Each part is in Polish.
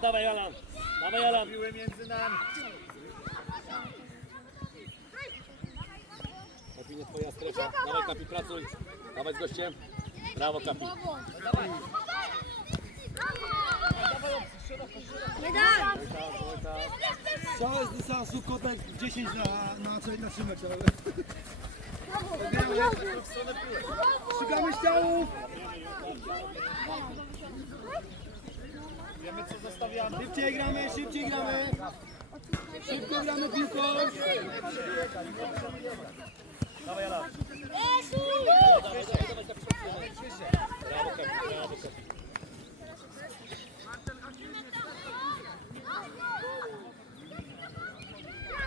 zostajemy, dawaj dawaj Alan. Dawaj Alan. Piły między nami. Kapi, nie twoja strefa. Dawaj Kapi, pracuj. Dawaj z gościem. Brawo Kapi. Całe z dystansu kotek 10 na, na, na, na trzymek. Szukamy ściałów! Wiemy co zostawiamy. Szybciej gramy, szybciej gramy. Szybko gramy piłką. Dawaj Kapi.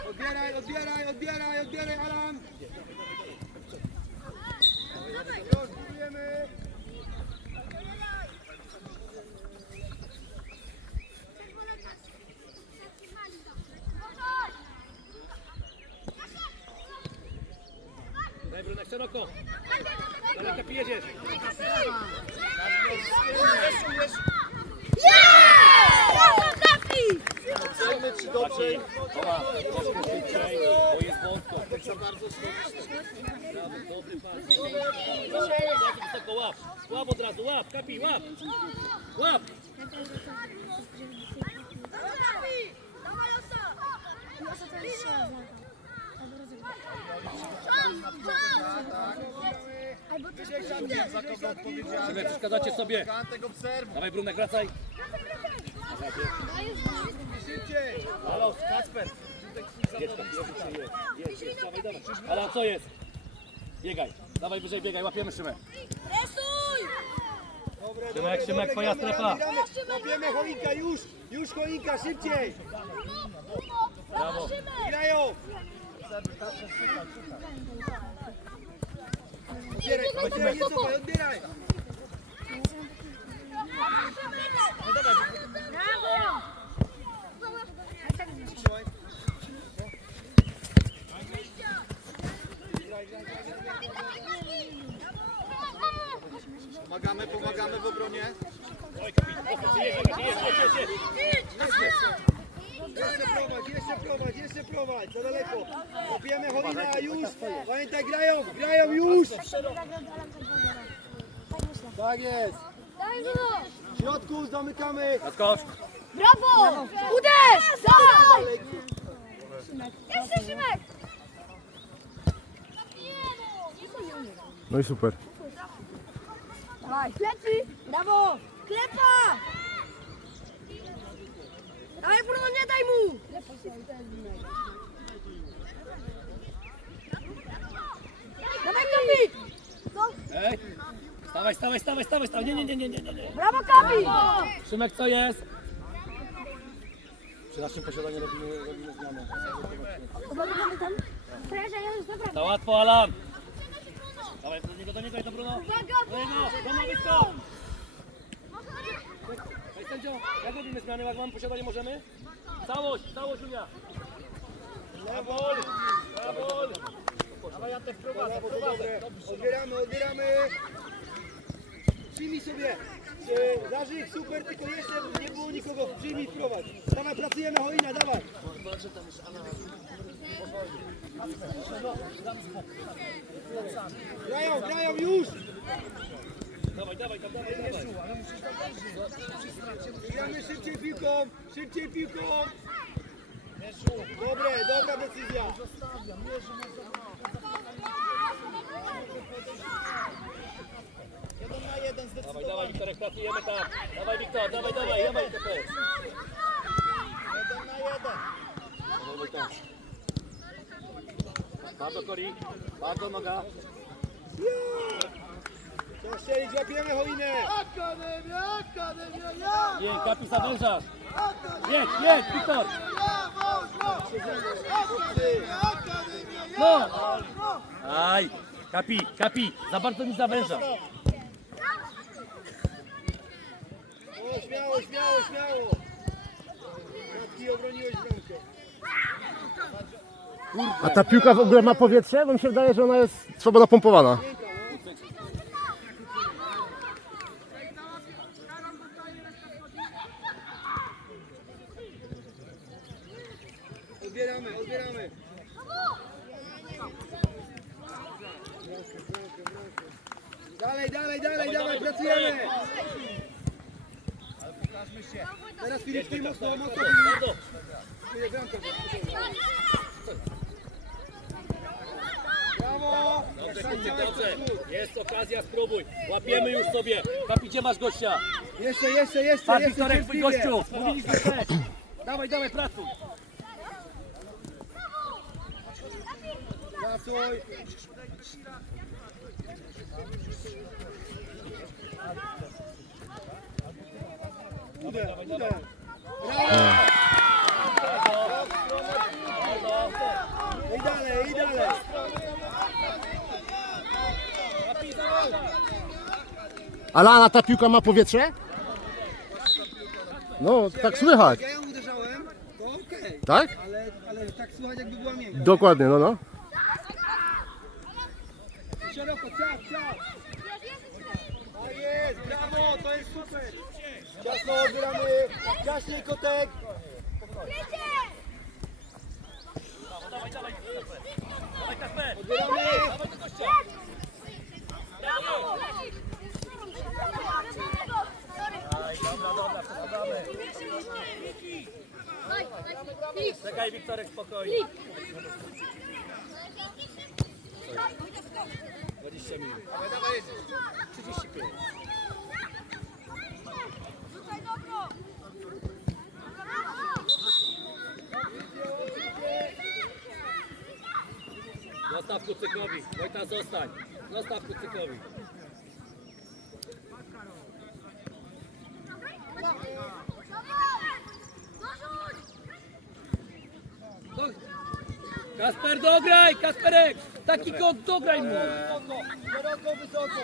Odbieraj, odbieraj, odbieraj, odbieraj, Alan! Rozbudujemy! Szeroko. Dawaj Kapi, jedziesz. Chcemy czy dobrze? Bo jest wąsko. Brawo, dobry pas. Bardzo wysoko, łap. Łap od razu, łap, Kapi, łap. Łap. Albo też Za kogo odpowiedzialny? Szymek, przeszkadzacie sobie. Kantek obserwuj. Dawaj Brunek, wracaj. Szybciej! Halo, Kacper. Jedź, Kapi, jedź, jedź, jedź, dawaj, dawaj. Ale co jest? Biegaj, dawaj wyżej, biegaj, łapiemy Szymek. Dobre, Szymek, dobre, Szymek, twoja gramy, strefa. gramy, gramy. Łapiemy choinka, już! Już choinka, szybciej! Brawo. Grają! Odbieraj, odbieraj, nie cofaj, odbieraj! Pomagamy, pomagamy w obronie. Oj, Kapi, jedź, Kapi, jedź, jedź, jedź, jedź. Jeszcze prowadź, jeszcze prowadź, jeszcze prowadź, za daleko. Łapiemy choinka, już! Pamiętaj, grają, grają już! Tak jest! W środku zamykamy. Brawo! Uderz! Dawaj! Jeszcze Szymek! No i super. Dawaj, plecy! Brawo! Klepa! Dawaj Bruno, nie daj mu! Dawaj Kapi! Ej. Stawaj, stawaj, stawaj, stawaj, stawaj. Nie, nie, nie, nie, nie, nie. Brawo Kapi! Szymek, co jest? Przy naszym posiadaniu robimy, robimy zmianę. Uwaga, tam. Treże, ja już dobra. Za łatwo, Alan. Dawaj, do niego, do niego do Bruno. Do niego, do Nowisko. Ej, sędzio, jak robimy zmiany? Jak mamy posiadanie, możemy? Całość, całość, Julia. Lewo! Lewo! Dawaj, Antek, wprowadzę, wprowadzę. Odbieramy, odbieramy. Przyjmij sobie. Darzyk, super, tylko jeszcze nie było nikogo. Przyjmij, wprowadź. Dawaj, pracujemy, Choina, dawaj. Grają, grają już! Dawaj, dawaj, tam, dawaj, dawaj. Gramy szybciej piłką, szybciej piłką. Dobre, dobra decyzja. Jeden na jeden Dawaj, dawaj, Wiktorek, pracujemy tam. Dawaj, Wiktor, dawaj, dawaj, dawaj, dawaj. Jeden na jeden. Dawaj tam. Bardzo Kori, bardzo noga. To strzelić, łapiemy choinę. Jedź, kapi zawężasz. Jedź, jedź, Wiktor. No. Aj. Kapi, kapi, za bardzo mi zawęża. O, śmiało, śmiało, śmiało. Matki, obroniłeś bramkę. A ta piłka w ogóle ma powietrze? Bo mi się wydaje, że ona jest słabo napompowana. Odbieramy, odbieramy. Dalej, dalej, dalej, dalej, pracujemy. Teraz mocno, mocno. Bardzo. Filip. Bramka. Brawo. Dobrze, Kucyk, dobrze. Jest okazja, spróbuj. Łapiemy już sobie. Kapi, gdzie masz gościa? Jeszcze, jeszcze, jeszcze, Patrz, jeszcze. Twój cierpliwie. gościu. Mówiliśmy też. Dawaj, dawaj, pracuj. Pracuj. I dalej, i dalej. Alana, ta piłka ma powietrze? No, tak słychać. Ja ją uderzałem, to okej. Tak? Ale, ale tak słuchać jakby była miękka. Dokładnie, no no. Szeroko, ciap, ciap. Tak jest, brawo, to jest super. Ciasno odbieramy, ciaśniej kotek. Dawaj, Kasper. Odbieramy. Czekaj, Wiktorek, spokojnie. 20 minut. 35. Zostaw kucykowi. Wojta, zostań. Zostaw kucykowi. Do... Kasper, dograj! Kasperek! Taki kot, dograj mu! Wysoko, szeroko, wysoko.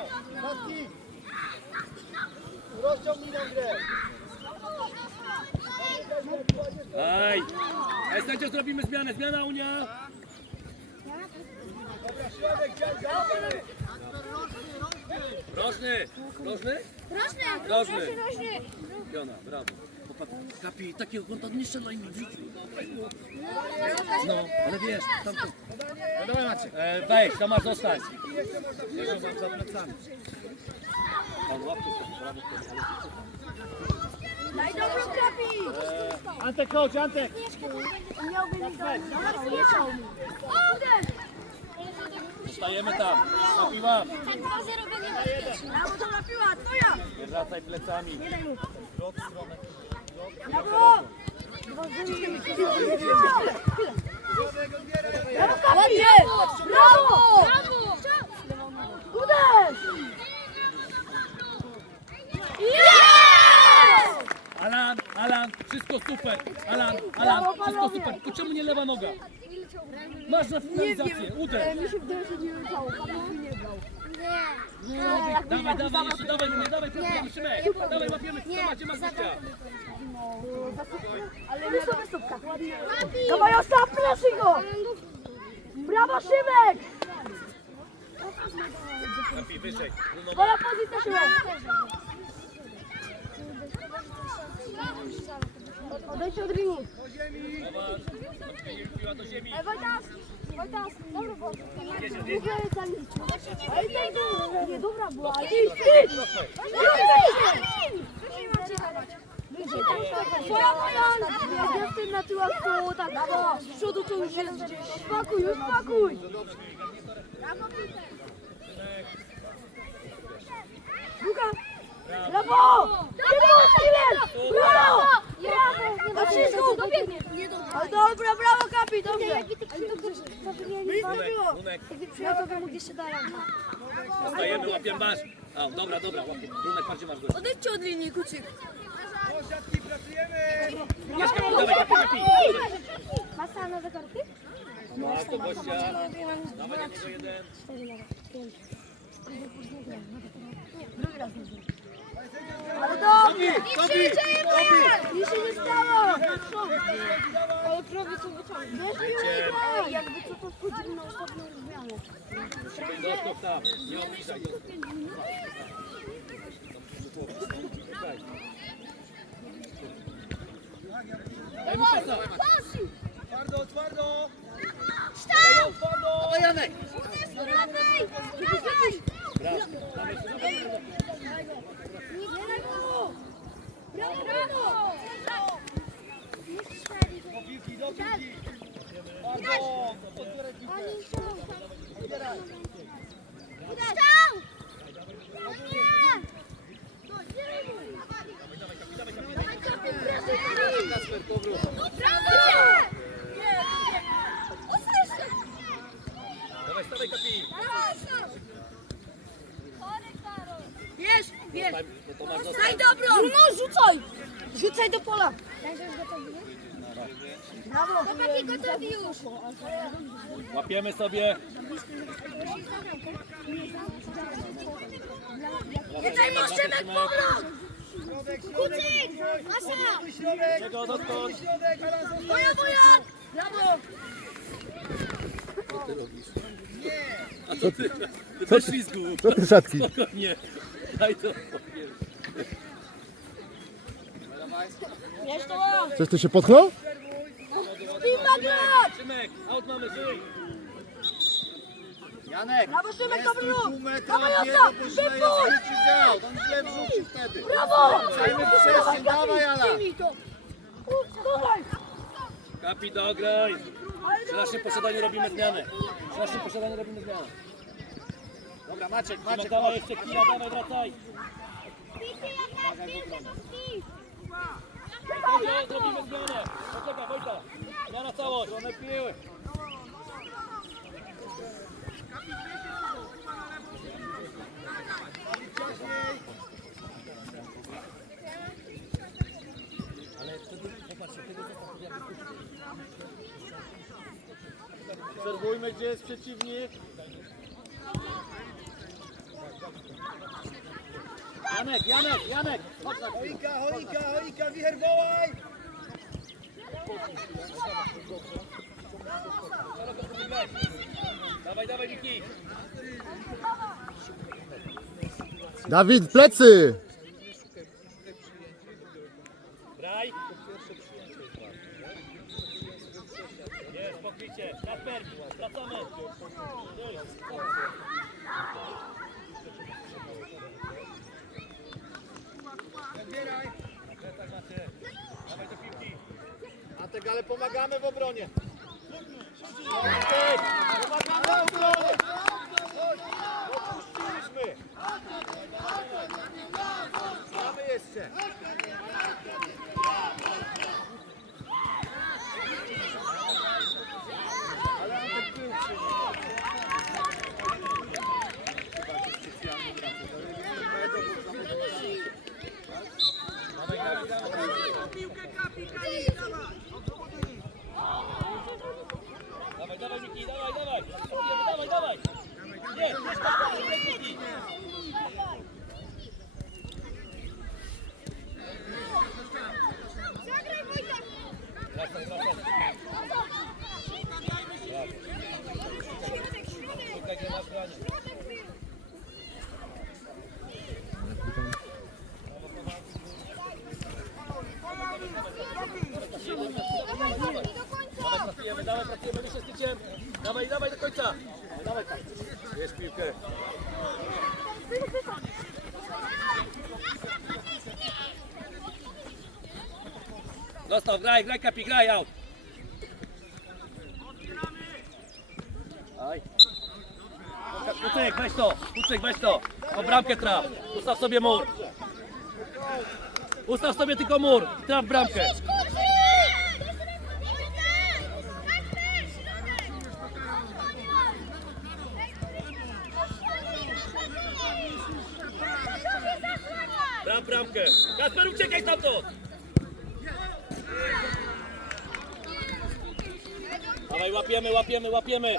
Rozciągnij nam grę. Aj! Ej, sędzio, zrobimy zmianę. Zmiana, Unia! Dobra. Rożny! Rożny? Rożny. rośnie. Piona, brawo. Popatrz, kapi, takiego konta nie strzelaj mi w życiu. No, ale wiesz, tam to... No dawaj Maciek. E, weź, Tomasz, zostań. Za plecami. Pan sobie, brawo. Daj dobrą krapi. Antek, chodź, Antek! Miałby mi to. Zabezpieczał mi. Uderz. Zostajemy tam. Kapi, mam. Tak 2-0 będzie bezpieczny. Brawo, dobra piła, twoja. Nie wracaj plecami. Nie daj mu. Brawo. Ładnie! Brawo! Brawo! Uderz! Jest! Alan, Alan, wszystko super. Alan, Alan, wszystko super. Tylko czemu nie lewa noga? Masz na finalizację, uderz. Mi się wydaje, że nie leciało, pan nie brał. Nie. Dawaj, dawaj, jeszcze dawaj, nie dawaj, pracujemy, Szymek. Dawaj, łapiemy, kto ma, gdzie ma gościa. Ale nie sobie stopka. Dawaj, ostatni presy go! Brawo, Szymek! Kapi, wyżej. Twoja pozycja, Szymek! Odejdź od linii. zobacz. Piła do ziemi. Ej, Wojtas! Wojtas! Dobra, bo... Mówię zaliczył. Ale tak dobra. Nie, dobra była. Idź, idź! Jestem na tyłach, to tak, z przodu to już jest gdzieś. Spakuj, już spakuj! Luka! Brawo! Brawo! Brawo! Brawo! To wszystko! Ale dobra, brawo, kapi, dobrze! Nie! Brunek, Ja to bym mógł jeszcze dalej. zostajemy, łapiemy, masz. A, dobra, dobra, łapię. Brunek, patrz, gdzie masz gościa. Odejdźcie od linii, kucyk. Sąsiadki, pracujemy. Mieszka, dawaj, kapi, tam nowe karty? Tak, to gościa. Dawaj tego jeden. Ale to... Tobi, Tobi, Nic się nie stało! Ale prawie co wyciągnął. Wiesz, jakby co to wchodzimy na ostatnią zmianę. Zostaw tam. Nie obniżaj. Daj mu pasa. Twardo, twardo. Stał! Twardo. Dawaj Janek. Brawo, brawo! Do piłki, do piłki. Twardo. Odbieraj piłkę. Stał! Kasper, powrót. Dawaj, stawaj kapi. Wiesz, wiesz. Daj, no to masz zostać. Daj dobrą! No rzucaj! Rzucaj do pola. Chłopaki gotowi już. Łapiemy sobie. Daj Maszymek powrót! Środek, środek. Kucyk! Masza! Środek. Środek. Moja, moja! Brawo! A co ty? Ty bez ślizgu. Co ty szatki? Spokojnie. Daj to. Coś ty się potknął? Szymek, aut mamy, żyj. Janek, Brawo, Szymek, jest dobry tu ruch. pół metra Dawaj, bo źle dział. On źle wrzucił wtedy. Brawo! Przejmy przestrzeń, dawaj Ala. Dawaj! Kapi, dograj. Przy naszym posiadaniu robimy zmianę. Przy naszym posiadaniu robimy zmianę. Dobra, Maciek, Szymek, Maciek, dawaj chodź. jeszcze kija, dawaj, wracaj. Wojta, zrobimy zmianę. Poczekaj, Wojta. Zmiana całość. One piły. Ale wtedy, popatrzcie, tego zostaw jak Obserwujmy, gdzie jest przeciwnik. Janek, Janek, Janek. Chodź na choika, wicher wołaj. Dawaj, dawaj, Miki. Dawid, plecy! Graj. Jest, pokrycie. Kasper, wracamy. Odbieraj. Tak macie. Dawaj do piłki. Ale pomagamy w obronie. Pomagamy w obronie. Opuściliśmy. Mamy jeszcze. Ale Antek był przy nim. Dawaj, dawaj, Miki, dawaj, dawaj. Odbijamy, dawaj, dawaj. Nie, nie skakaj, nie, Miki. Wracaj, wracaj. Szukaj, gdzie masz bronię. Dawaj, pracujemy, dawaj, pracujemy, styciem. Dawaj, dawaj do końca. Dawaj, tak. Jest piłkę. Dostał, graj, graj, kapi, graj, out. Aj. Kucyk, weź to, Kucyk, weź to. O bramkę traf. Ustaw sobie mur. Ustaw sobie tylko mur. Traf bramkę. Bram bramkę. Kasper, uciekaj stamtąd. Dawaj, łapiemy, łapiemy, łapiemy.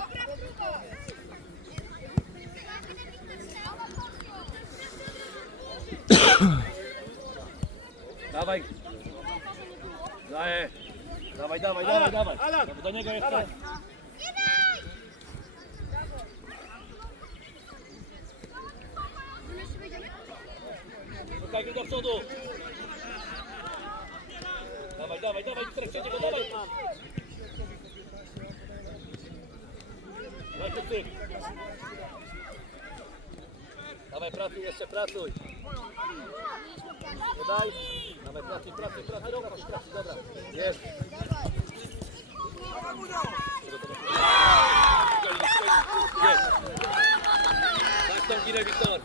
Dawaj. Daję. Dawaj, dawaj, dawaj, dawaj. Do niego jeszcze. Szukaj go do przodu. Dawaj, dawaj, dawaj, siedzi go, dawaj. Dawaj, ty. Dawaj, pracuj, jeszcze pracuj. Nie daj. Pracuj, pracuj, pracuj, pracuj, pracuj, dobra. Jest. Jest. Tak tą girę, Wiktor.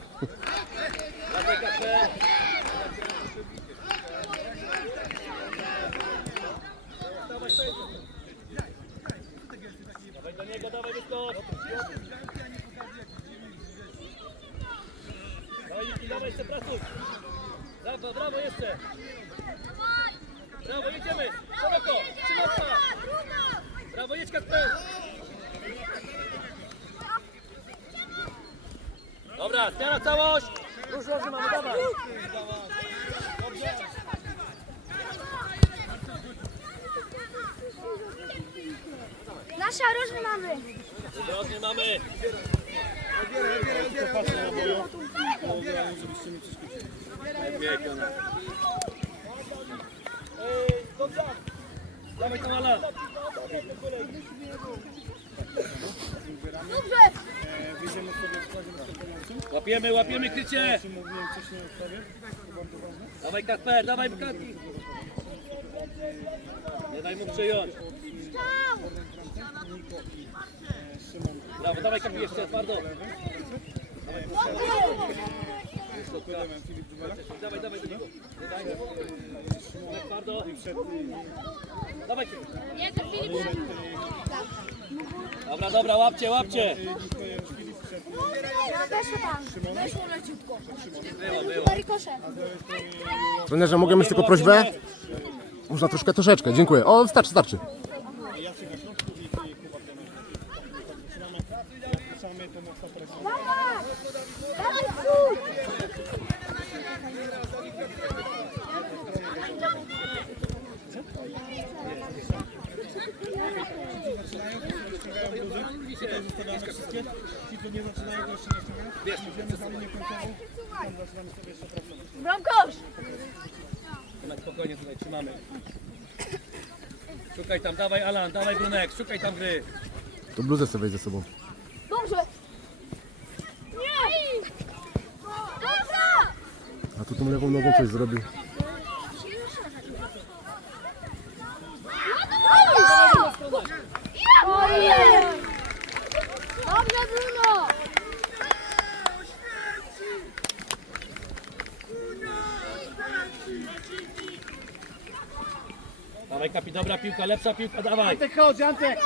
Dawaj, do niego, dawaj Wiktor. Dawaj, dawaj, jeszcze pracuj. Brawo, brawo, jeszcze. Brawo, jedziemy. Szeroko, trzymawka. Brawo, jedź Kasper. Dobra, zmiana całość. Już dobrze mamy, dawaj. Nasza różne mamy. Drożnie mamy. Tam Alan. Dobrze. Łapiemy, łapiemy krycie. Dawaj Kasper, dawaj Bukaki. Nie daj mu przyjąć. Brawo, dawaj Kapi jeszcze twardo. Dawaj, dawaj do niego. Dawaj. Dawaj. Dobra, dobra, łapcie, łapcie. Weszło tam. Weszło leciutko. Było, było. Marikosze. Trenerze, mogę mieć tylko prośbę? Można troszkę, troszeczkę, dziękuję. O, starczy, starczy. Bramkarz! Na spokojnie tutaj trzymamy. Szukaj tam, dawaj Alan, dawaj Brunek, szukaj tam gry. To bluzę sobie weź ze sobą. Dobrze! Nie! Dobrze! A tu tą lewą nogą coś zrobił. Ojej! Dobrze, Bruno! Dawaj kapi, dobra piłka, lepsza piłka, dawaj. Antek chodź, Antek!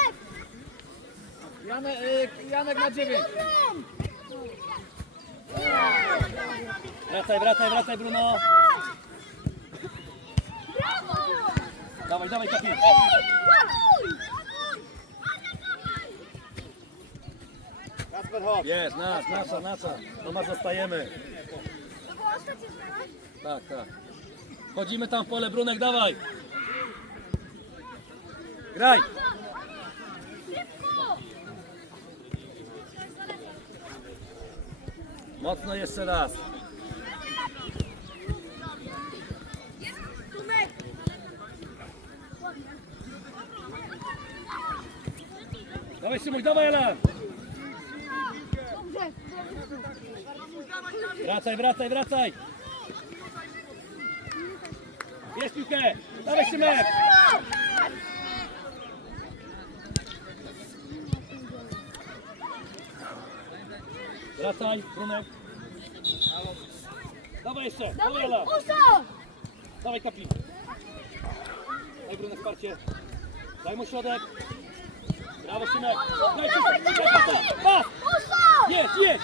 Janek, y, Janek na dziewięć. Wracaj, wracaj, wracaj Bruno. Dawaj, dawaj kapi. Kasper, chodź. Jest, nasz, nasza, nasza. No ma zostajemy. Tak, tak. Chodzimy tam w pole, Brunek, dawaj. Graj. Mocno jeszcze raz. Dawaj Szymuś, dawaj Alan. Wracaj, wracaj, wracaj. Jest piłkę. Dawaj Szymek. Wracaj, Brunek. Dawaj jeszcze, dawaj. Uso! Dawaj kapi. Daj Brunek wsparcie. Daj mu środek. Brawo Szymek. Daj Szymek. Pas. Jest, jest.